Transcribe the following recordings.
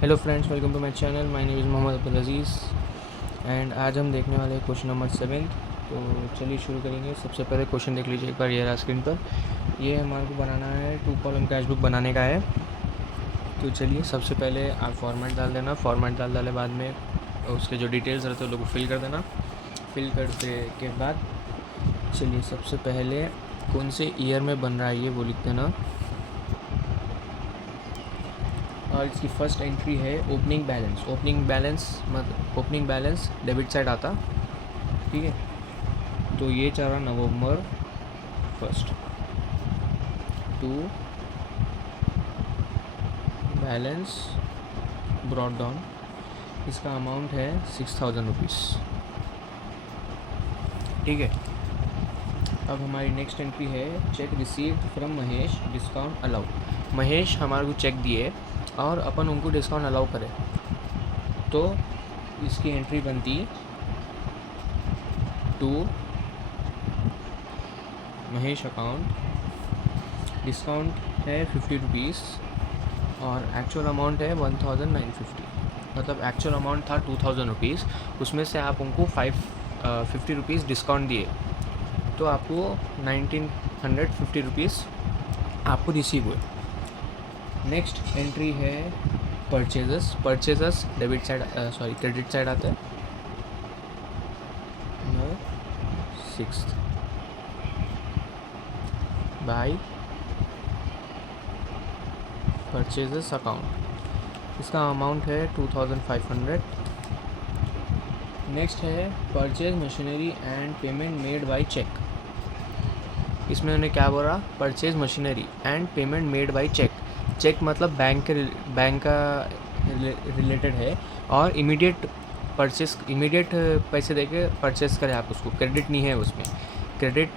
Hello friends, welcome to my channel. My name is Mohammed Abdul Aziz and आज हम देखने वाले हैं क्वेश्चन नंबर 7। तो चलिए शुरू करेंगे। सबसे पहले क्वेश्चन देख लीजिए एक बार, ये रहा स्क्रीन पर। ये हमारे को बनाना है 2 कॉलम कैश बुक बनाने का है। तो चलिए सबसे पहले आप फॉर्मेट डाल देना। फॉर्मेट डालने बाद में उसके जो डिटेल्स रहते हैं वो लोग फिल कर देना। फिल करने के बाद चलिए सबसे पहले कौन से ईयर में बन रहा है ये वो लिख देना। और इसकी फर्स्ट एंट्री है opening balance. Opening balance debit side आता, ठीक है। तो ये चाह रहा नवंबर 1 टू बैलेंस ब्रॉड डाउन। इसका अमाउंट है 6000 रुपीज़, ठीक है। अब हमारी नेक्स्ट एंट्री है check received from Mahesh, discount allow. Mahesh हमारे को चेक दिए और अपन उनको डिस्काउंट अलाउ करें, तो इसकी एंट्री बनती है टू महेश अकाउंट। डिस्काउंट है 50 रुपीज़ और एक्चुअल अमाउंट है 1950। मतलब एक्चुअल अमाउंट था 2000 रुपीज़, उसमें से आप उनको 50 रुपीज़ डिस्काउंट दिए, तो आपको 1950 रुपीज़ आपको रिसीव हुए। नेक्स्ट एंट्री है purchases debit side credit side आता है 6 बाई परचेजेस अकाउंट। इसका अमाउंट है 2500। नेक्स्ट है purchase machinery and payment made by cheque. इसमें उन्हें क्या बोला, purchase machinery and payment made by cheque. Cheque मतलब बैंक का रिलेटेड है और इमीडिएट पैसे देके परचेस करें आप उसको। क्रेडिट नहीं है उसमें, क्रेडिट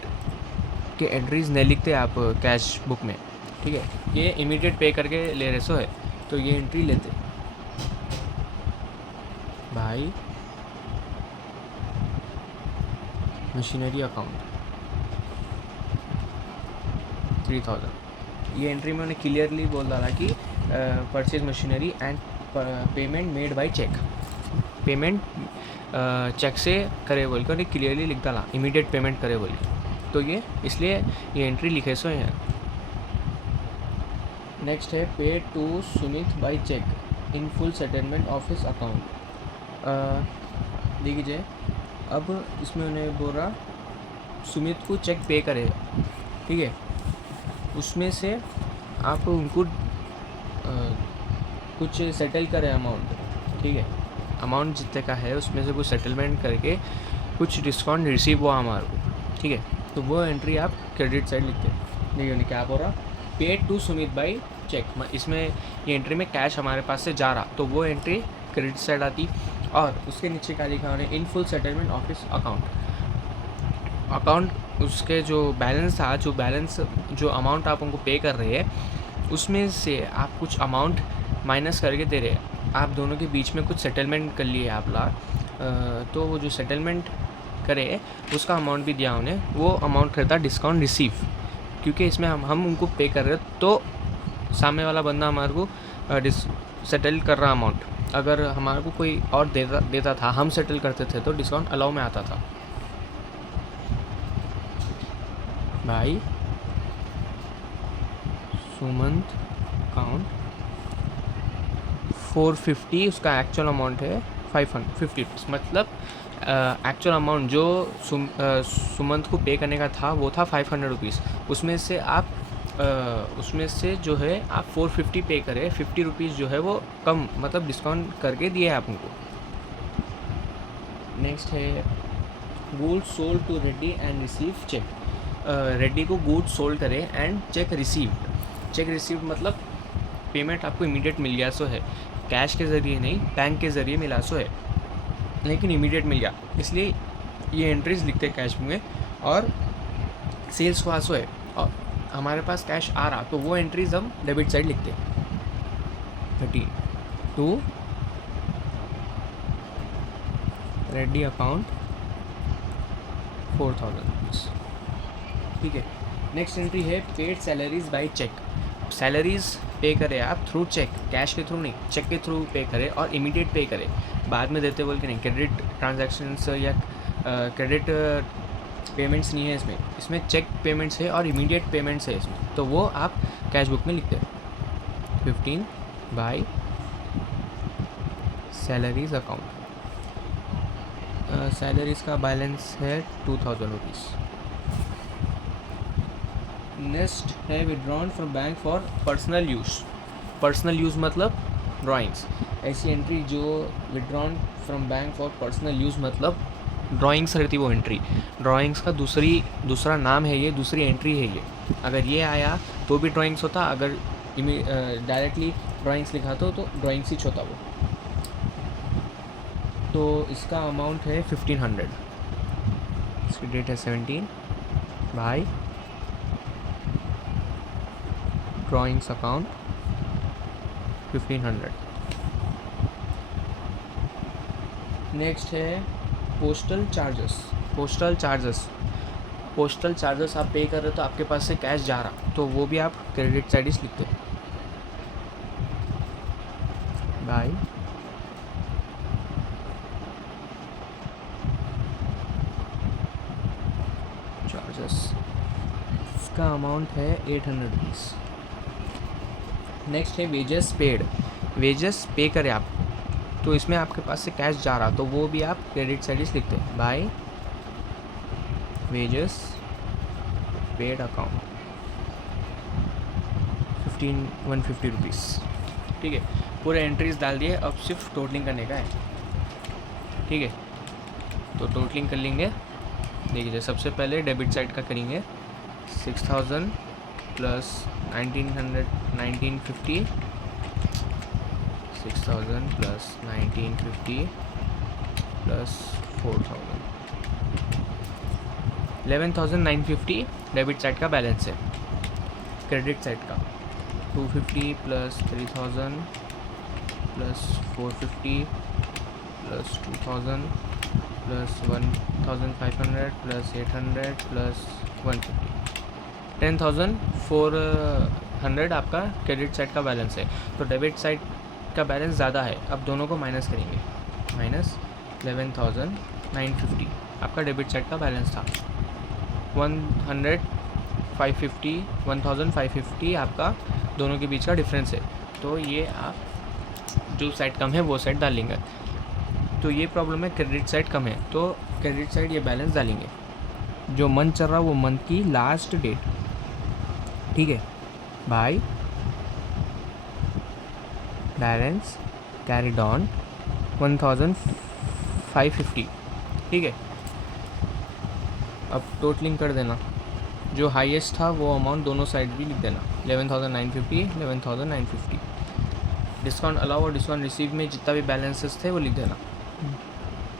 के एंट्रीज नहीं लिखते आप कैश बुक में, ठीक है। ये इमीडिएट पे करके ले रहे सो है, तो ये एंट्री लेते भाई मशीनरी अकाउंट 3000। ये एंट्री में उन्हें क्लियरली बोल डाला कि purchase machinery and payment made by cheque. Payment cheque से करे बोल कर क्लियरली लिख डाला, इमीडिएट पेमेंट करे बोल के, तो ये इसलिए ये एंट्री लिखे सो है। नेक्स्ट है pay to Sumit by cheque in full settlement of his account. देखिए अब इसमें उन्हें बोल रहा सुमित को चेक पे करे, ठीक है। उसमें से आप उनको कुछ सेटल करें अमाउंट, ठीक है। अमाउंट जितने का है उसमें से कुछ सेटलमेंट करके कुछ डिस्काउंट रिसीव हुआ हमारे को, ठीक है। तो वो एंट्री आप क्रेडिट साइड लिखते हैं। देखिए उन्हें क्या बोल रहा, पे टू सुमित बाई चेक। इसमें ये एंट्री में कैश हमारे पास से जा रहा, तो वो एंट्री क्रेडिट साइड आती। और उसके नीचे क्या लिखा उन्हें, इन फुल सेटलमेंट ऑफिस अकाउंट उसके जो बैलेंस था, जो अमाउंट आप उनको पे कर रहे हैं उसमें से आप कुछ अमाउंट माइनस करके दे रहे हैं। आप दोनों के बीच में कुछ सेटलमेंट कर लिए आप तो वो जो सेटलमेंट करे उसका अमाउंट भी दिया उन्हें, वो अमाउंट रहता डिस्काउंट रिसीव। क्योंकि इसमें हम उनको पे कर रहे तो सामने वाला बंदा हमारे को सेटल कर रहा अमाउंट। अगर हमारे को कोई और देता था, हम सेटल करते थे, तो डिस्काउंट अलाउ में आता था भाई। सुमंत अकाउंट 450, उसका एक्चुअल अमाउंट है 550। मतलब एक्चुअल अमाउंट जो सुमंत को पे करने का था वो था 500 रुपीज़। उसमें से जो है आप 450 पे करें, 50 रुपीज़ जो है वो कम, मतलब डिस्काउंट करके दिए आप उनको। नेक्स्ट है goods sold to Reddy and receive cheque. Reddy को गुड्स सोल्ड करे एंड चेक रिसीव्ड मतलब पेमेंट आपको इमीडिएट मिल गया सो है, कैश के ज़रिए नहीं, बैंक के ज़रिए मिला सो है, लेकिन इमीडिएट मिल गया, इसलिए ये एंट्रीज लिखते हैं कैश में। और सेल्स हुआ सो है और हमारे पास कैश आ रहा, तो वो एंट्रीज हम डेबिट साइड लिखते हैं। 32 रेड्डी अकाउंट 4000 रुपीज़, ठीक है। नेक्स्ट एंट्री है paid salaries by cheque. Salaries pay करें आप थ्रू चेक, कैश के थ्रू नहीं, चेक के थ्रू पे करें और इमीडिएट पे करें, बाद में देते बोल के नहीं। क्रेडिट ट्रांजैक्शंस या क्रेडिट पेमेंट्स नहीं है इसमें, इसमें चेक पेमेंट्स है और इमीडिएट पेमेंट्स है इसमें, तो वो आप कैश बुक में लिखते हैं 15 बाई सैलरीज अकाउंट। सैलरीज का बैलेंस है 2000 रुपीज़। नेक्स्ट है withdrawn from bank for personal use. Personal use मतलब ड्राइंग्स, ऐसी एंट्री जो withdrawn from bank for personal use मतलब ड्राइंग्स रहती वो एंट्री, ड्राइंग्स का दूसरा नाम है ये, दूसरी एंट्री है ये। अगर ये आया तो भी ड्राइंग्स होता, अगर डायरेक्टली ड्राइंग्स लिखा तो ड्राइंग्स ही होता वो। तो इसका अमाउंट है 1500, इसकी डेट है 17 बाई ड्राइंग्स अकाउंट 1500। नेक्स्ट है पोस्टल चार्जेस। पोस्टल चार्जेस आप पे कर रहे हो तो आपके पास से कैश जा रहा, तो वो भी आप क्रेडिट साइड ही लिखते हैं बाय चार्जेस। इसका अमाउंट है 800 रुपीज़। नेक्स्ट है वेजेस पेड। वेजेस पे करें आप तो इसमें आपके पास से कैश जा रहा, तो वो भी आप क्रेडिट साइड ही लिखते हैं by wages paid account 150 rupees. ठीक है, पूरे एंट्रीज डाल दिए, अब सिर्फ टोटलिंग करने का है। ठीक है, तो टोटलिंग कर लेंगे। देखिए सबसे पहले डेबिट साइड का करेंगे 6000 plus 1950, 6000 plus 1950 plus 4000, 11950 debit side का बैलेंस है। क्रेडिट साइड का 250 plus 3000 plus 450 plus 2000 plus 1500 plus 800 plus 150, 10400 आपका क्रेडिट साइड का बैलेंस है। तो डेबिट साइड का बैलेंस ज़्यादा है, अब दोनों को माइनस करेंगे, माइनस 11950 आपका डेबिट साइड का बैलेंस था। 1550 आपका दोनों के बीच का डिफरेंस है, तो ये आप जो साइड कम है वो साइड डालेंगे। तो ये प्रॉब्लम है, क्रेडिट साइड कम है तो क्रेडिट साइड ये बैलेंस डालेंगे। जो मंथ चल रहा वो मंथ की लास्ट डेट, ठीक है, बाय बैलेंस कैरिड ऑन 1550। ठीक है, अब टोटलिंग कर देना, जो हाईएस्ट था वो अमाउंट दोनों साइड भी लिख देना, 11950 11950। डिस्काउंट अलाउ और डिस्काउंट रिसीव में जितना भी बैलेंसेस थे वो लिख देना।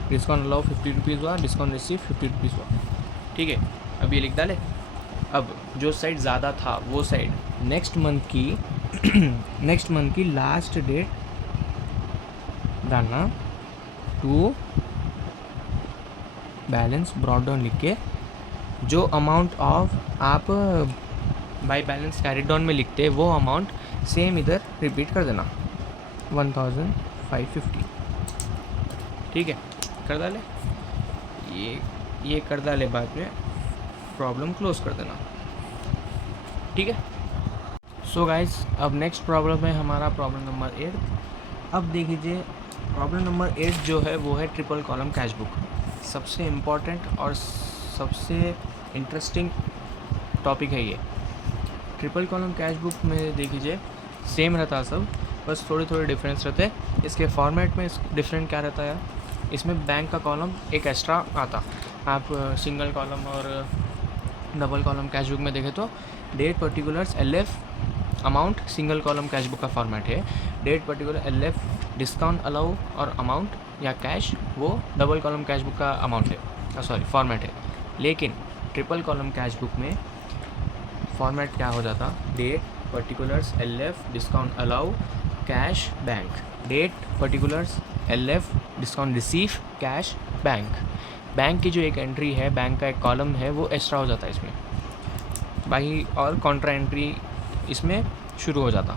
डिस्काउंट अलाउ 50 रुपीज़ हुआ, डिस्काउंट रिसीव 50 रुपीज़ हुआ। ठीक है, अब ये लिख डाले। अब जो साइड ज़्यादा था वो साइड नेक्स्ट मंथ की लास्ट डेट डालना, टू बैलेंस ब्रॉट डाउन लिख के जो अमाउंट ऑफ आप बाय बैलेंस कैरिड डाउन में लिखते वो अमाउंट सेम इधर रिपीट कर देना, 1550। ठीक है, कर डाले, ये कर डाले, बाद में प्रॉब्लम क्लोज कर देना। ठीक है, सो गाइस अब नेक्स्ट प्रॉब्लम है हमारा प्रॉब्लम नंबर 8। अब देख लीजिए प्रॉब्लम नंबर 8 जो है वो है ट्रिपल कॉलम कैश बुक। सबसे इम्पॉर्टेंट और सबसे इंटरेस्टिंग टॉपिक है ये। ट्रिपल कॉलम कैश बुक में देख लीजिए सेम रहता है सब, बस थोड़े थोड़े डिफरेंस रहते हैं। इसके फॉर्मेट में डिफरेंट क्या रहता है, इसमें बैंक का कॉलम एक एक्स्ट्रा आता। आप सिंगल कॉलम और डबल कॉलम कैश बुक में देखें तो date particulars LF amount single column cash book का फॉर्मेट है, date particular LF discount allow और अमाउंट या कैश वो डबल कॉलम कैश बुक का अमाउंट है, फॉर्मेट है। लेकिन ट्रिपल कॉलम कैश बुक में फॉर्मेट क्या हो जाता, date particulars LF discount allow cash bank, date particulars LF discount receive cash bank. Bank की जो एक एंट्री है, बैंक का एक कॉलम है, वो एक्स्ट्रा हो जाता है इसमें, बाई और कॉन्ट्रा एंट्री इसमें शुरू हो जाता।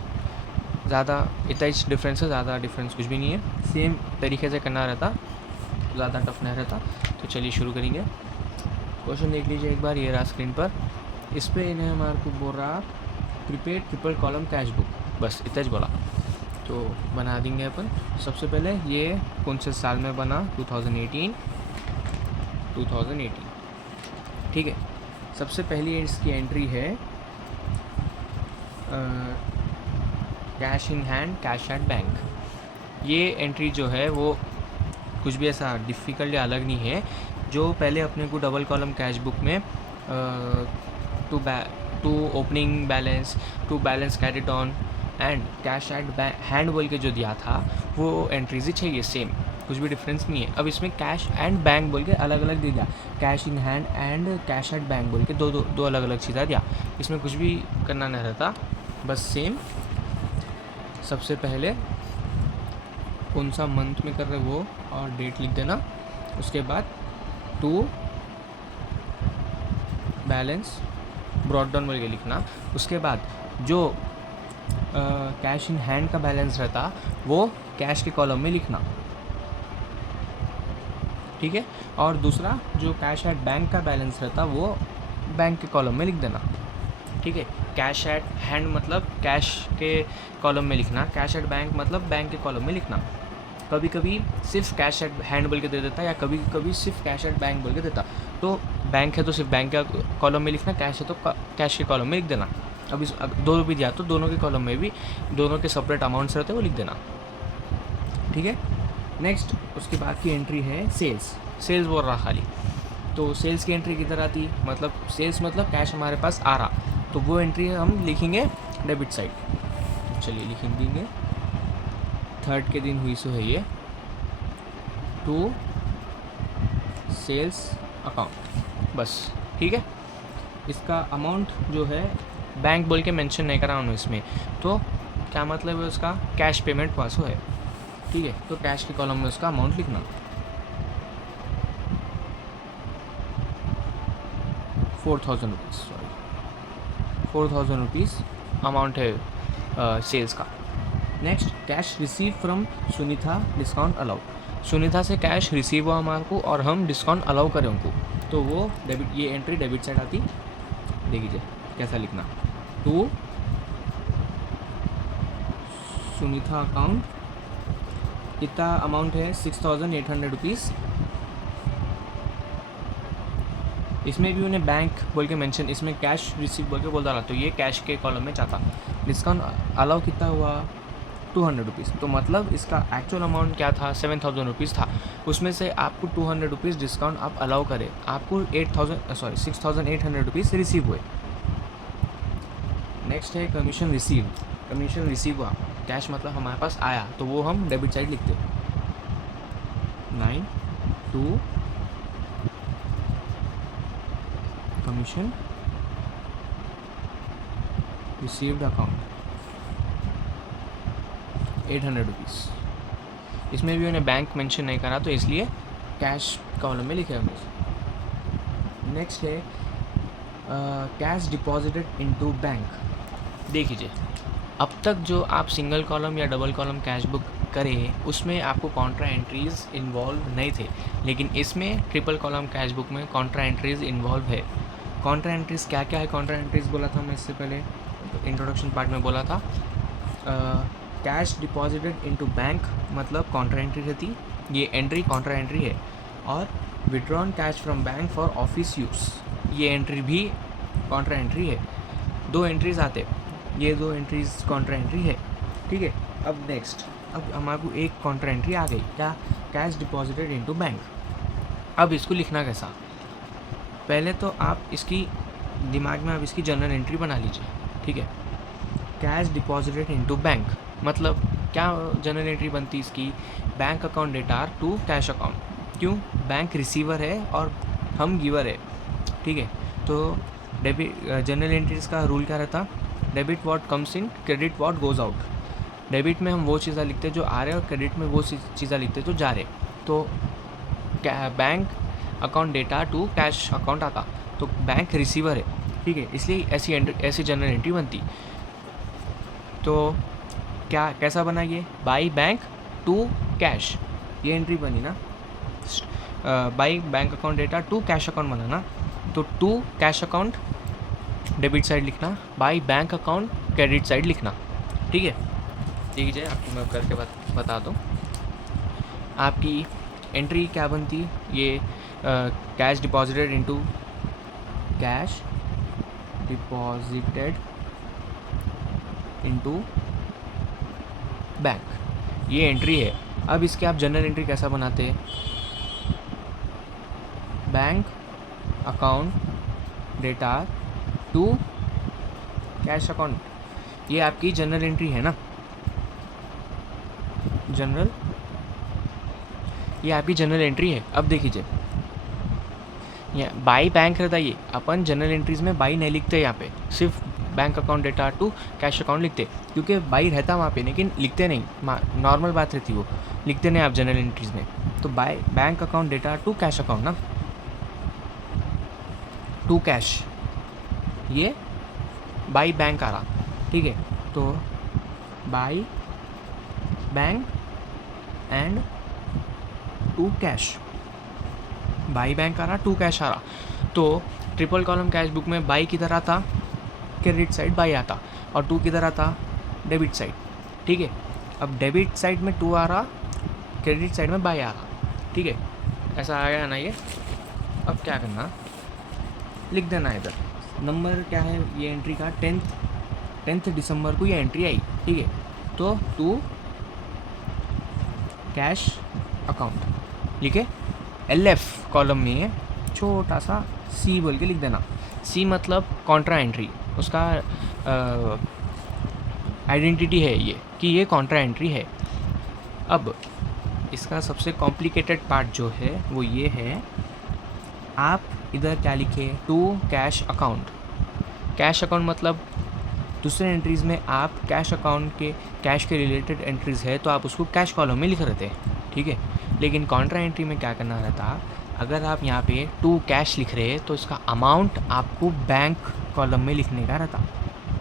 ज़्यादा इतना ही डिफरेंस है, ज़्यादा डिफरेंस कुछ भी नहीं है, सेम तरीके से करना रहता, ज़्यादा टफ नहीं रहता। तो चलिए शुरू करेंगे। क्वेश्चन देख लीजिए एक बार, ये रहा स्क्रीन पर। इस पर इन्हें हमारे को बोल रहा prepaid triple column cash book, बस इतना ही बोला। तो बना देंगे अपन। सबसे पहले ये कौन से साल में बना, 2018, ठीक है। सबसे पहली इसकी एंट्री है cash in hand, cash at bank. ये एंट्री जो है वो कुछ भी ऐसा डिफ़िकल्ट या अलग नहीं है। जो पहले अपने को डबल कॉलम कैश बुक में to opening balance, to balance carried on and cash at hand बोल के जो दिया था वो एंट्रीज ही चाहिए, सेम, कुछ भी डिफरेंस नहीं है। अब इसमें कैश एंड बैंक बोल के अलग अलग दे दिया, cash in hand and cash at bank बोल के दो अलग अलग चीज़ें दिया। इसमें कुछ भी करना नहीं रहता, बस सेम। सबसे पहले कौन सा मंथ में कर रहे वो और डेट लिख देना। उसके बाद टू बैलेंस ब्रॉड डाउन बोल के लिखना। उसके बाद जो कैश इन हैंड का बैलेंस रहता वो कैश के कॉलम में लिखना, ठीक है। और दूसरा जो कैश एट बैंक का बैलेंस रहता वो बैंक के कॉलम में लिख देना, ठीक है। कैश एट हैंड मतलब कैश के कॉलम में लिखना, कैश एट बैंक मतलब बैंक के कॉलम में लिखना। कभी कभी सिर्फ कैश एट हैंड बोल के दे देता, या कभी कभी सिर्फ कैश एट बैंक बोल के देता। तो बैंक है तो सिर्फ बैंक के कॉलम में लिखना, कैश है तो कैश के कॉलम में लिख देना। अब इस दो भी दिया तो दोनों के कॉलम में भी दोनों के सेपरेट अमाउंट्स रहते हैं वो लिख देना, ठीक है। नेक्स्ट उसके बाद की एंट्री है सेल्स बोल रहा खाली। तो सेल्स की एंट्री किधर आती, मतलब सेल्स मतलब कैश हमारे पास आ रहा, तो वो एंट्री हम लिखेंगे डेबिट साइड। चलिए लिख देंगे, थर्ड के दिन हुई सो है ये, टू सेल्स अकाउंट, बस, ठीक है। इसका अमाउंट जो है बैंक बोल के मेंशन नहीं करा उन्होंने इसमें, तो क्या मतलब है उसका, कैश पेमेंट पास हो है, ठीक है। तो कैश के कॉलम में उसका अमाउंट लिखना, 4,000 रुपीज़, सॉरी 4,000 रुपीज़ अमाउंट है सेल्स का। Next cash receive from Sunita, discount allowed. Sunita से कैश रिसीव हुआ हमारे को और हम डिस्काउंट अलाउ करें उनको, तो वो डेबिट, ये एंट्री डेबिट साइड आती। देख लीजिए कैसा लिखना, टू सुनीता अकाउंट, कितना अमाउंट है 6,800 रुपीज़। इसमें भी उन्हें बैंक बोल के मेंशन, इसमें कैश रिसीव बोल के बोल डाला, तो ये कैश के कॉलम में जाता। डिस्काउंट अलाउ कितना हुआ 200 रुपीज़, तो मतलब इसका एक्चुअल अमाउंट क्या था 7,000 रुपीज़ था, उसमें से आपको 200 रुपीज़ डिस्काउंट आप अलाउ करें, आपको 6,800 रुपीज़ रिसीव हुए। नेक्स्ट है कमीशन रिसीव हुआ, कैश मतलब हमारे पास आया, तो वो हम डेबिट साइड लिखते, 9 2 कमीशन रिसीव्ड अकाउंट 800 रुपीज़। इसमें भी उन्हें बैंक मेंशन नहीं करा, तो इसलिए कैश कॉलम में लिखे हमने। नेक्स्ट है कैश डिपॉजिटेड इनटू बैंक। देखिए अब तक जो आप सिंगल कॉलम या डबल कॉलम कैश बुक करें उसमें आपको कॉन्ट्रा एंट्रीज़ इन्वॉल्व नहीं थे, लेकिन इसमें ट्रिपल कॉलम कैश बुक में कॉन्ट्रा एंट्रीज़ इन्वॉल्व है। कॉन्ट्रा एंट्रीज़ क्या क्या है, कॉन्ट्रा एंट्रीज़ बोला था मैं इससे पहले इंट्रोडक्शन पार्ट में बोला था। कैश डिपॉजिटेड इनटू बैंक मतलब कॉन्ट्रा एंट्री रहती, ये एंट्री कॉन्ट्रा एंट्री है। और withdrawn cash from bank for office use, ये एंट्री भी कॉन्ट्रा एंट्री है। दो एंट्रीज आते, ये दो एंट्रीज कॉन्ट्रा एंट्री है, ठीक है। अब नेक्स्ट, अब हमारे को एक कॉन्ट्रा एंट्री आ गई, क्या, कैश डिपॉजिटेड इनटू बैंक। अब इसको लिखना कैसा, पहले तो आप इसकी दिमाग में आप इसकी जनरल एंट्री बना लीजिए, ठीक है। कैश डिपॉजिटेड इनटू बैंक मतलब क्या जनरल एंट्री बनती इसकी, bank account debtor to cash account. क्यों, बैंक रिसीवर है और हम गिवर है, ठीक है। तो डेबिट जनरल एंट्रीज का रूल क्या रहता, debit what comes in, credit what goes out. Debit में हम वो चीज़ें लिखते जो आ रहे और क्रेडिट में वो चीज़ें लिखते जो जा रहे। तो bank account data to cash account आता, तो बैंक रिसीवर है, ठीक है, इसलिए ऐसी जनरल एंट्री बनती। तो क्या कैसा बना ये, बाई बैंक टू कैश, ये एंट्री बनी ना, by bank account data to cash account बना ना, तो to cash account debit side लिखना, by bank account credit side लिखना। ठीक है, ठीक है, आपको मैं करके बता दूँ। आपकी एंट्री क्या बनती, ये cash deposited into cash deposited into bank, ये एंट्री है। अब इसके आप जनरल एंट्री कैसा बनाते हैं, bank account data to cash account, ये आपकी जनरल एंट्री है ना, जनरल, ये आपकी जनरल एंट्री है। अब देखिए बाई बैंक रहता है, ये अपन जनरल एंट्रीज में बाई नहीं लिखते, यहाँ पे सिर्फ bank account data to cash account लिखते, क्योंकि बाई रहता वहाँ पे लेकिन लिखते नहीं, नॉर्मल बात रहती वो, लिखते नहीं आप जनरल एंट्रीज में। तो by bank account data to cash account ना, टू कैश, ये बाई बैंक आ रहा। ठीक है, तो by bank and to cash, by bank आ रहा, टू कैश आ रहा, तो ट्रिपल कॉलम कैश बुक में बाई किधर आता, क्रेडिट साइड बाई आता, और टू किधर आता, डेबिट साइड। ठीक है, अब डेबिट साइड में टू आ रहा, क्रेडिट साइड में बाई आ रहा। ठीक है, ऐसा आ गया ना ये। अब क्या करना, लिख देना इधर नंबर क्या है, ये एंट्री का 10 दिसंबर को ये एंट्री आई। ठीक है, तो टू कैश अकाउंट लिखे, LF कॉलम में है, छोटा सा C बोल के लिख देना। C मतलब कॉन्ट्रा एंट्री, उसका आइडेंटिटी है ये कि ये कॉन्ट्रा एंट्री है। अब इसका सबसे कॉम्प्लिकेटेड पार्ट जो है वो ये है, आप इधर क्या लिखे, to cash account. Cash account मतलब दूसरे एंट्रीज़ में आप कैश अकाउंट के कैश के रिलेटेड एंट्रीज़ है तो आप उसको कैश कॉलम में लिख रहे थे। ठीक है, लेकिन कॉन्ट्रा एंट्री में क्या करना रहता, अगर आप यहाँ पे टू कैश लिख रहे हैं तो इसका अमाउंट आपको बैंक कॉलम में लिखने का रहता।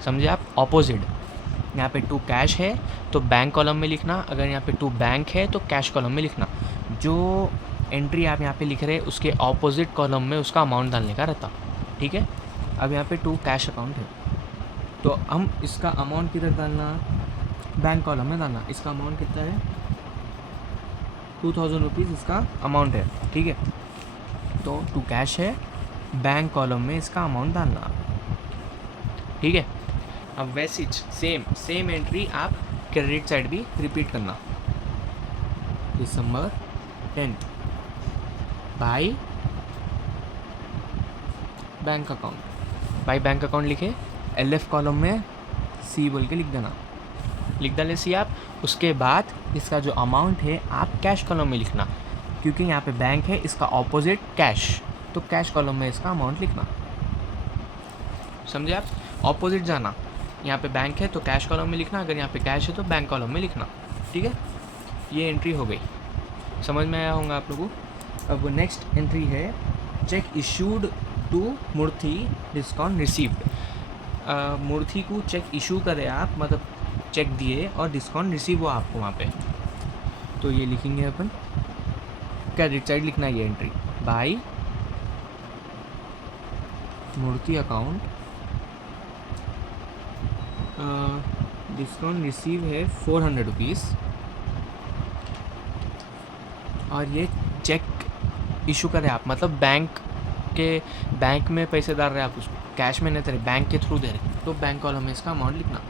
समझे आप, ऑपोजिट, यहाँ पे टू कैश है तो बैंक कॉलम में लिखना, अगर यहाँ पे टू बैंक है तो कैश कॉलम में लिखना। जो एंट्री आप यहाँ पे लिख रहे हैं उसके ऑपोजिट कॉलम में उसका अमाउंट डालने का रहता। ठीक है, अब यहाँ पे टू कैश अकाउंट है तो हम इसका अमाउंट किधर डालना, बैंक कॉलम में डालना। इसका अमाउंट कितना है, 2000 रुपीज़ इसका अमाउंट है। ठीक है, तो टू कैश है, बैंक कॉलम में इसका अमाउंट डालना। ठीक है, अब वैसे सेम एंट्री आप क्रेडिट साइड भी रिपीट करना। दिसंबर 10 by bank account, by bank account लिखे, LF कॉलम में C बोल के लिख देना, लिख डाले C आप। उसके बाद इसका जो अमाउंट है आप कैश कॉलम में लिखना, क्योंकि यहाँ पे बैंक है, इसका ऑपोजिट कैश, तो कैश कॉलम में इसका अमाउंट लिखना। समझे आप, ऑपोजिट जाना, यहाँ पे बैंक है तो कैश कॉलम में लिखना, अगर यहाँ पे कैश है तो बैंक कॉलम में लिखना। ठीक है, ये एंट्री हो गई, समझ में आया होगा आप लोगों को। अब नेक्स्ट एंट्री है cheque issued to Murthy discount received. Murthy को चेक इशू करे आप, मतलब चेक दिए और डिस्काउंट रिसीव हुआ आपको वहाँ पे, तो ये लिखेंगे अपन, क्रेडिट साइड लिखना है ये entry, by Murthy account, discount receive है 400 रुपीज़, और ये चेक इशू करें आप, मतलब बैंक में पैसे डाल रहे आप, उसको कैश में नहीं दे रहे, बैंक के थ्रू दे रहे, तो बैंक कॉलम में इसका अमाउंट लिखना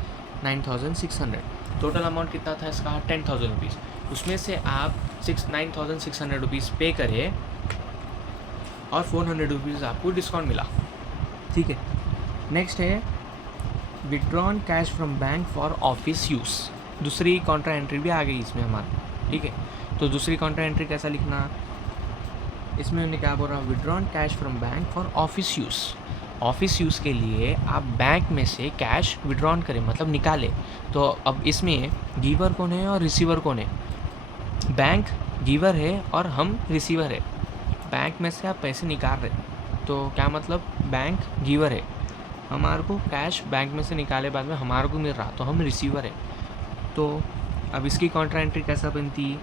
9600। टोटल अमाउंट कितना था इसका, 10,000 रुपीज़, उसमें से आप 9,600 रुपीज़ पे करें और 400 रुपीज़ आपको डिस्काउंट मिला। ठीक है, नेक्स्ट है withdrawn cash from bank for office use. दूसरी कॉन्ट्रा एंट्री भी आ गई इसमें हमारी। ठीक है, तो दूसरी कॉन्ट्रा एंट्री कैसा लिखना, इसमें उन्हें क्या बोल रहा हूँ, withdrawn cash from bank for office use. Office use के लिए आप बैंक में से कैश विड्रॉन करें, मतलब निकालें। तो अब इसमें गिवर कौन है और रिसीवर कौन है, बैंक गिवर है और हम रिसीवर है। बैंक में से आप पैसे निकाल रहे तो क्या मतलब, बैंक गिवर है, हमारे को कैश बैंक में से निकाले बाद में हमारे को मिल रहा तो हम रिसीवर है। तो अब इसकी कॉन्ट्रा एंट्री कैसा बनती,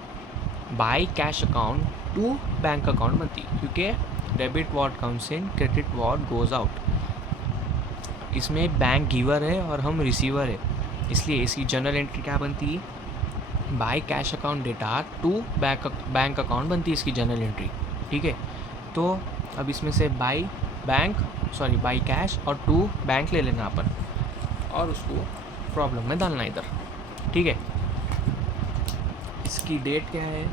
by cash account to bank account बनती, क्योंकि debit what comes in, credit what goes out. इसमें बैंक गिवर है और हम रिसीवर है, इसलिए इसकी जनरल एंट्री क्या बनती, by cash account data to bank account बनती है इसकी जनरल एंट्री। ठीक है, तो अब इसमें से बाय कैश और टू बैंक ले लेना अपन और उसको प्रॉब्लम में डालना इधर। ठीक है, इसकी डेट क्या है,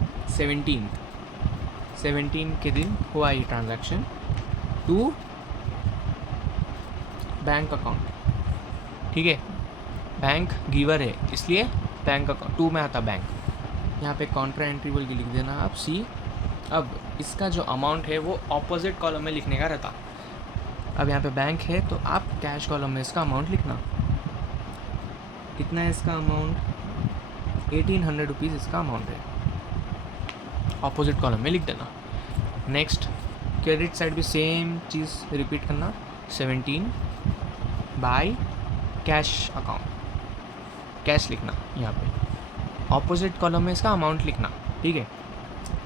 17 के दिन हुआ ये ट्रांजैक्शन टू बैंक अकाउंट। ठीक है, बैंक गिवर है इसलिए बैंक अकाउंट टू में आता बैंक। यहाँ पे कॉन्ट्रा एंट्री बोल के लिख देना आप सी। अब इसका जो अमाउंट है वो ऑपोजिट कॉलम में लिखने का रहता। अब यहाँ पे बैंक है तो आप कैश कॉलम में इसका अमाउंट लिखना, कितना है इसका अमाउंट, 1800 रुपीज़ इसका अमाउंट है, ऑपोजिट कॉलम में लिख देना। नेक्स्ट क्रेडिट साइड भी सेम चीज़ रिपीट करना, 17 बाय कैश अकाउंट, कैश लिखना यहाँ पे, ऑपोजिट कॉलम में इसका अमाउंट लिखना। ठीक है,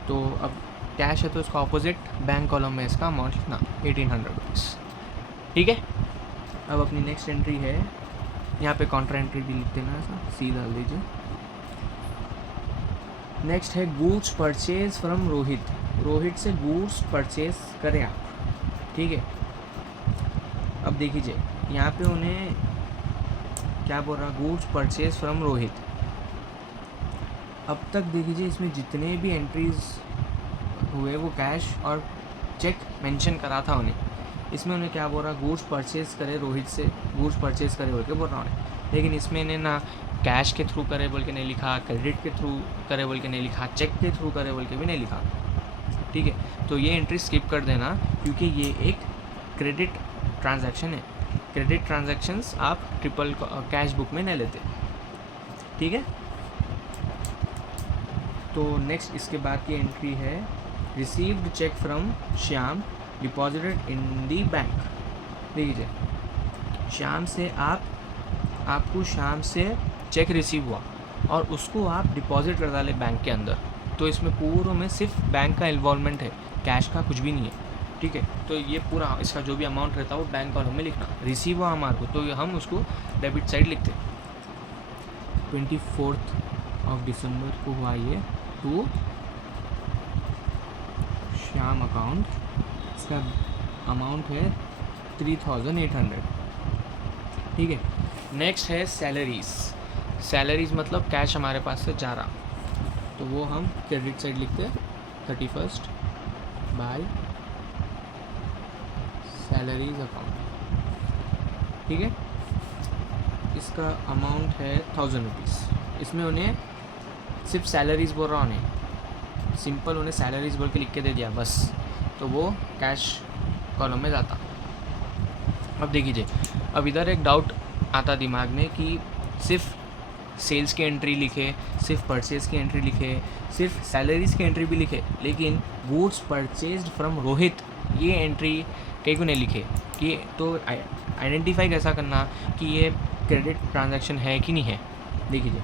तो अब कैश है तो इसका ऑपोजिट बैंक कॉलम में इसका अमाउंट लिखना 1800 रुपीज़। ठीक है, अब अपनी नेक्स्ट एंट्री है, यहाँ पे कॉन्ट्रा एंट्री भी लिख देना, ऐसा सी डाल दीजिए। नेक्स्ट है goods purchase from Rohit, Rohit से गुड्स परचेज करें आप। ठीक है, अब देख लीजिए यहाँ पे उन्हें क्या बोल रहा, गुड्स परचेज फ्रॉम रोहित। अब तक देख लीजिए इसमें जितने भी एंट्रीज हुए वो कैश और चेक मेंशन करा था उन्हें, इसमें उन्हें क्या बोल रहा, गुड्स परचेज करे रोहित से, गुड्स परचेज करे बोल के बोल रहा उन्हें, लेकिन इसमें इन्हें ना कैश के थ्रू करे बोल के नहीं लिखा, क्रेडिट के थ्रू करे बोल के नहीं लिखा, चेक के थ्रू करे बोल के भी नहीं लिखा। ठीक है, तो ये एंट्री स्किप कर देना क्योंकि ये एक क्रेडिट ट्रांजैक्शन है। क्रेडिट ट्रांजैक्शंस आप ट्रिपल कैश बुक में नहीं लेते। ठीक है, तो नेक्स्ट इसके बाद की एंट्री है received cheque from Shyam deposited in the bank. देखिए श्याम से आपको श्याम से चेक रिसीव हुआ और उसको आप डिपॉजिट कर डाले बैंक के अंदर, तो इसमें पूर्व में सिर्फ बैंक का इन्वॉल्वमेंट है, कैश का कुछ भी नहीं है। ठीक है, तो ये पूरा इसका जो भी अमाउंट रहता है वो बैंक कॉलम में लिखना। रिसीव हुआ हमारे को तो हम उसको डेबिट साइड लिखते। 24 दिसंबर को हुआ ये टू श्याम अकाउंट, इसका अमाउंट है 3800। ठीक है, नेक्स्ट है सैलरीज। सैलरीज मतलब कैश हमारे पास से जा रहा, तो वो हम क्रेडिट साइड लिखते 31 बाय सैलरीज अकाउंट। ठीक है, इसका अमाउंट है 1000 रुपीज़। इसमें उन्हें सिर्फ सैलरीज बोल रहा, उन्हें सिंपल उन्हें सैलरीज बोल के लिख के दे दिया बस, तो वो कैश कॉलम में जाता। अब देखिए, अब इधर एक डाउट आता दिमाग में कि सिर्फ सेल्स की एंट्री लिखे, सिर्फ परचेज़ की एंट्री लिखे, सिर्फ सैलरीज की एंट्री भी लिखे, लेकिन गुड्स परचेज्ड फ्रॉम रोहित ये एंट्री कहीं को नहीं लिखे। कि तो आइडेंटिफाई कैसा करना कि ये क्रेडिट ट्रांजैक्शन है कि नहीं है। देखिए,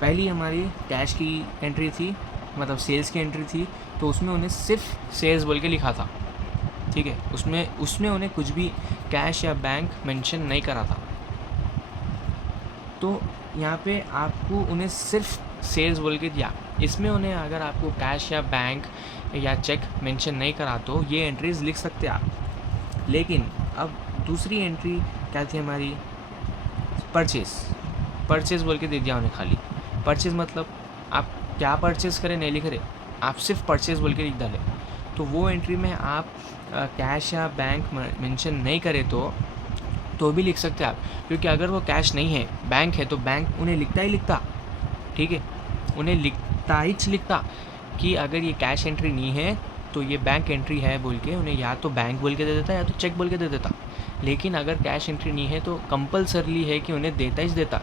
पहली हमारी कैश की एंट्री थी, मतलब सेल्स की एंट्री थी, तो उसमें उन्हें सिर्फ सेल्स बोल के लिखा था। ठीक है, उसमें उन्हें कुछ भी कैश या बैंक मेंशन नहीं करा था। तो यहाँ पे आपको उन्हें सिर्फ सेल्स बोल के दिया, इसमें उन्हें अगर आपको कैश या बैंक या चेक मेंशन नहीं करा तो ये एंट्रीज लिख सकते आप। लेकिन अब दूसरी एंट्री क्या थी हमारी, परचेज़ बोल के दे दिया उन्हें खाली। परचेज़ मतलब आप क्या परचेज़ करें नहीं लिख रहे, आप सिर्फ परचेज़ बोल के लिख डाले, तो वो एंट्री में आप कैश या बैंक मेंशन नहीं करें तो भी लिख सकते आप, क्योंकि अगर वो कैश नहीं है बैंक है तो बैंक उन्हें लिखता ही लिखता। ठीक है, उन्हें लिखता कि अगर ये कैश एंट्री नहीं है तो ये बैंक एंट्री है बोल के उन्हें या तो बैंक बोल के दे देता या तो चेक बोल के दे देता। लेकिन अगर कैश एंट्री नहीं है तो कंपलसरली है कि उन्हें देता ही देता,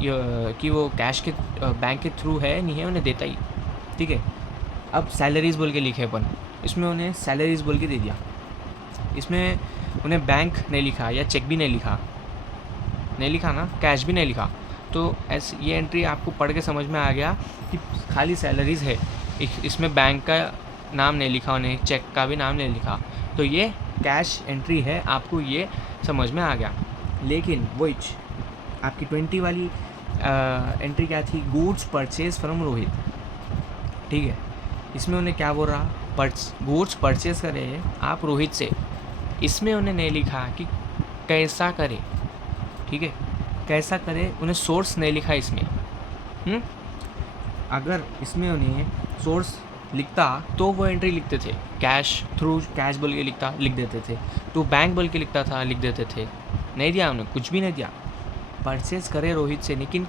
कि वो कैश के बैंक के थ्रू है नहीं है उन्हें देता ही। ठीक है, अब सैलरीज बोल के लिखे अपन, इसमें उन्हें सैलरीज बोल के दे दिया, इसमें उन्हें बैंक नहीं लिखा या चेक भी नहीं लिखा ना, कैश भी नहीं लिखा, तो ऐसे ये एंट्री आपको पढ़ के समझ में आ गया कि खाली सैलरीज़ है, इसमें बैंक का नाम नहीं लिखा, उन्हें चेक का भी नाम नहीं लिखा, तो ये कैश एंट्री है, आपको ये समझ में आ गया। लेकिन वही आपकी 20 वाली एंट्री क्या थी, गुड्स परचेज फ्रॉम रोहित, ठीक है। इसमें उन्हें क्या बोल रहा, गुड्स परचेज करे आप रोहित से, इसमें उन्हें नहीं लिखा कि कैसा करे, ठीक है, कैसा करे, उन्हें सोर्स नहीं लिखा इसमें। अगर इसमें उन्हें सोर्स लिखता तो वो एंट्री लिखते थे, कैश थ्रू कैश बोल के लिख देते थे, तो बैंक बोल के लिखता था, लिख देते थे। नहीं दिया उन्हें, कुछ भी नहीं दिया। परचेज करे रोहित से, लेकिन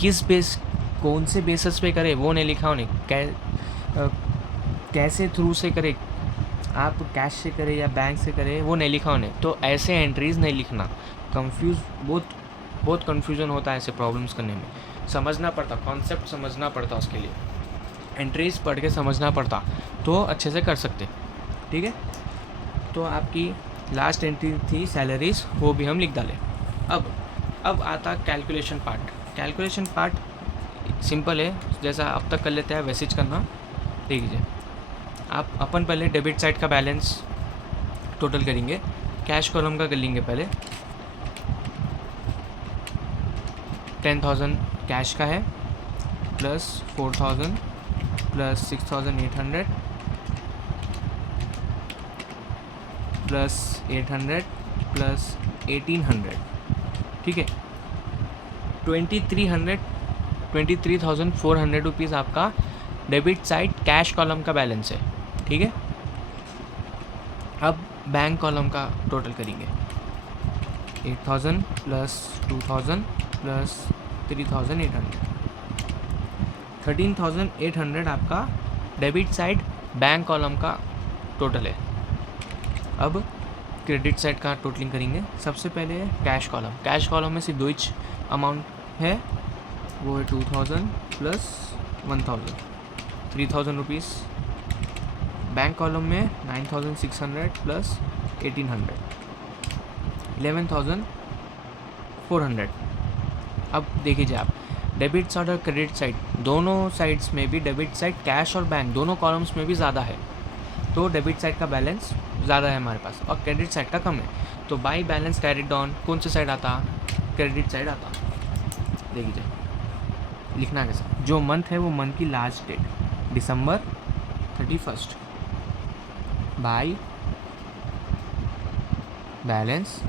किस बेस, कौन से बेसिस पे करे वो नहीं लिखा उन्हें, कैसे थ्रू से करे, आप कैश से करे या बैंक से करे वो नहीं लिखा उन्हें। तो ऐसे एंट्रीज़ नहीं लिखना, बहुत कन्फ्यूज़न होता है ऐसे प्रॉब्लम्स करने में। समझना पड़ता, कॉन्सेप्ट समझना पड़ता, उसके लिए एंट्रीज़ पढ़ के समझना पड़ता, तो अच्छे से कर सकते, ठीक है। तो आपकी लास्ट एंट्री थी सैलरीज़, वो भी हम लिख डालें। अब आता calculation part. Calculation part simple है, जैसा अब तक कर लेते हैं वैसे ही करना। देख लीजिए, अपन पहले डेबिट साइड का बैलेंस टोटल करेंगे, कैश कॉलम का कर लेंगे पहले। 10,000 कैश का है, प्लस 4,000 प्लस 6,800 प्लस 800 प्लस 1,800, ठीक है। 23,400 रुपीज़ आपका डेबिट साइड कैश कॉलम का बैलेंस है, ठीक है। अब बैंक कॉलम का टोटल करेंगे, 8,000 प्लस 2,000 प्लस 3,800, 13,800 आपका डेबिट साइड बैंक कॉलम का टोटल है। अब क्रेडिट साइड का टोटलिंग करेंगे। सबसे पहले कैश कॉलम, कैश कॉलम में सिर्फ दो ही अमाउंट है, वो है 2,000 प्लस 1,000, 3,000 रुपीज़। बैंक कॉलम में 9,600 प्लस 1,800, 11,400। अब देखिए आप, डेबिट साइड और क्रेडिट साइड दोनों साइड्स में भी, डेबिट साइड कैश और बैंक दोनों कॉलम्स में भी ज़्यादा है, तो डेबिट साइड का बैलेंस ज़्यादा है हमारे पास और क्रेडिट साइड का कम है। तो बाई बैलेंस कैरिड ऑन कौन सा साइड आता, क्रेडिट साइड आता। देखिए लिखना कैसा, जो मंथ है वो मंथ की last date December 31, by balance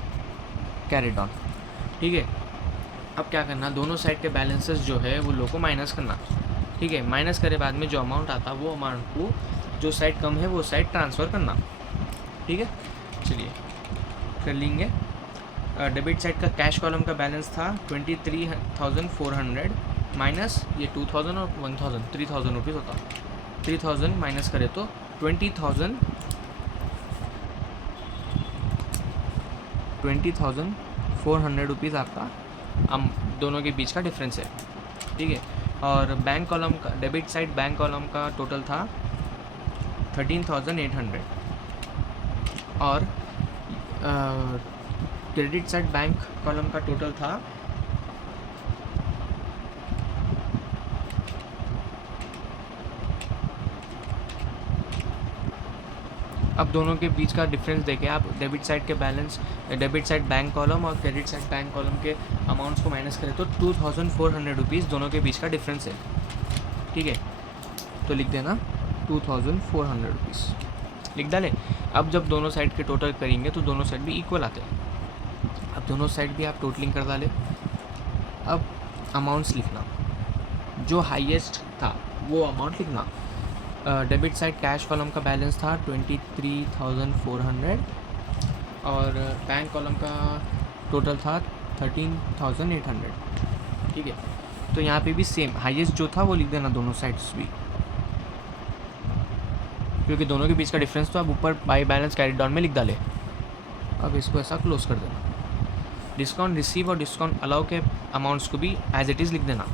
carried on, ठीक है। अब क्या करना, दोनों साइड के बैलेंसेस जो है वो लोग को माइनस करना, ठीक है। माइनस करे बाद में जो अमाउंट आता वो अमाउंट को जो साइड कम है वो साइड ट्रांसफ़र करना, ठीक है। चलिए कर लेंगे। डेबिट साइड का कैश कॉलम का बैलेंस था 23,400 माइनस ये 2,000 और 1,000, 3,000 रुपीज़ होता। 3,000 माइनस करे तो 20,400 रुपीज़ आपका दोनों के बीच का डिफरेंस है, ठीक है। और बैंक कॉलम का, डेबिट साइड बैंक कॉलम का टोटल था 13,800 और क्रेडिट साइड बैंक कॉलम का टोटल था अब दोनों के बीच का डिफरेंस देखें आप, डेबिट साइड के balance, debit side bank column और क्रेडिट साइड बैंक कॉलम के अमाउंट्स को माइनस करें तो 2,400 रुपीज़ दोनों के बीच का डिफरेंस है, ठीक है। तो लिख देना 2,400 रुपीज़, लिख डालें। अब जब दोनों साइड के टोटल करेंगे तो दोनों साइड भी इक्वल आते हैं। अब दोनों साइड भी आप टोटलिंग कर डालें। अब अमाउंट्स लिखना, जो हाईएस्ट था वो अमाउंट लिखना। डेबिट साइड कैश कॉलम का बैलेंस था 23,400 और बैंक कॉलम का टोटल था 13,800, ठीक है। तो यहाँ पे भी सेम हाईएस्ट जो था वो लिख देना दोनों साइड्स भी, क्योंकि दोनों के बीच का डिफरेंस तो आप ऊपर बाई बैलेंस कैरिड डाउन में लिख डाले। अब इसको ऐसा क्लोज कर देना। डिस्काउंट रिसीव और डिस्काउंट अलाउ के अमाउंट्स को भी एज इट इज़ लिख देना।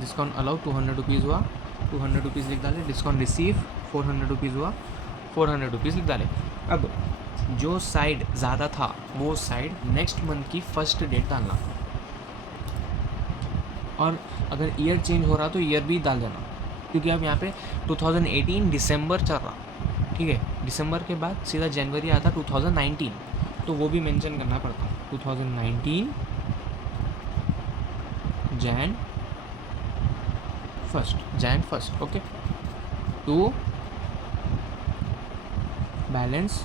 डिस्काउंट अलाउ 200 रुपीज़ हुआ, 200 रुपीज़ लिख डाले। डिस्काउंट रिसीव 400 रुपीज़ हुआ, 400 रुपीज़ लिख डाले। अब जो साइड ज़्यादा था वो साइड नेक्स्ट मंथ की फर्स्ट डेट डालना। और अगर ईयर चेंज हो रहा तो ईयर भी डाल देना, क्योंकि अब यहाँ पे 2018 दिसंबर चल रहा, ठीक है। दिसंबर के बाद सीधा जनवरी आता 2019, तो वो भी मेंशन करना पड़ता। 2019 जैन फर्स्ट, ओके। तो बैलेंस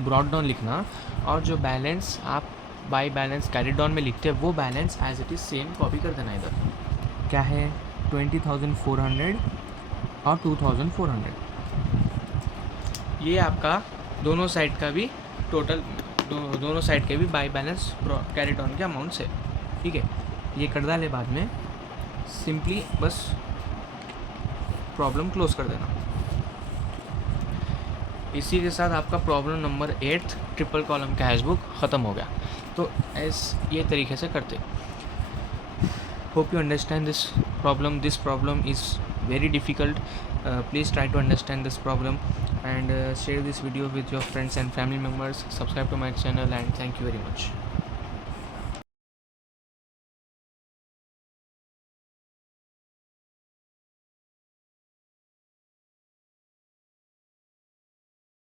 ब्रॉट डाउन लिखना, और जो बैलेंस आप बाय बैलेंस कैरिड डाउन में लिखते हैं वो balance as it is same copy कर देना इधर। क्या है 20,400 और 2,400, ये आपका दोनों साइड का भी टोटल, दोनों साइड के भी बाय बैलेंस कैरिड डाउन के अमाउंट्स है, ठीक है। ये कर डाले बाद में सिंपली बस प्रॉब्लम क्लोज कर देना। इसी के साथ आपका problem number 8 triple column cash book ख़त्म हो गया। तो ये तरीके से करते। Hope you understand this problem. This problem is very difficult. Please try to understand this problem and share this video with your friends and family members. Subscribe to my channel and thank you very much.